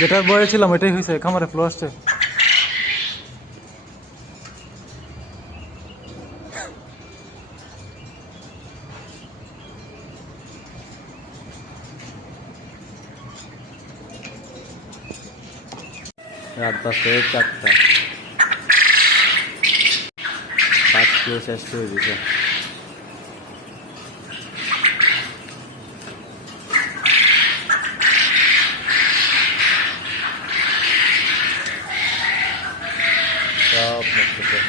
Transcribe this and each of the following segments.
যেটার বয়ে ছিলাম ওইটাই হয়েছে, খামারে ফ্লো আসছে। রাত বাজতে 4টা, বাদ খেয়ে শেষ করে দিছে। সব নষ্ট শেষ।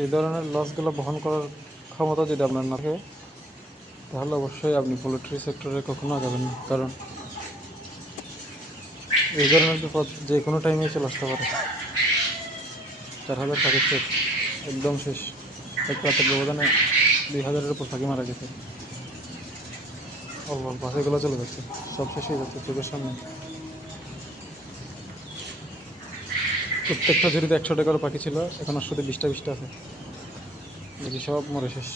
এই ধরনের লসগুলো বহন করার ক্ষমতা যদি আপনার না থাকে, তাহলে অবশ্যই আপনি পোলট্রি সেক্টরে কখনো আগাবেন না, কারণ এই ধরনের বিপদ যে কোনো টাইমে চলে আসতে পারে। 4,000 পাখি শেষ, একদম শেষ। এক রাতের ব্যবধানে 2,000-এর উপর পাখি মারা গেছে। অল্প অল্প পাখিগুলো চলে যাচ্ছে, সব শেষ হয়ে যাচ্ছে চোখের সামনে। প্রত্যেকটা ঝুড়িতে 100টা করে পাখি ছিল, এখন আর শুধু 20টা আছে, দেখি সব মরে শেষ।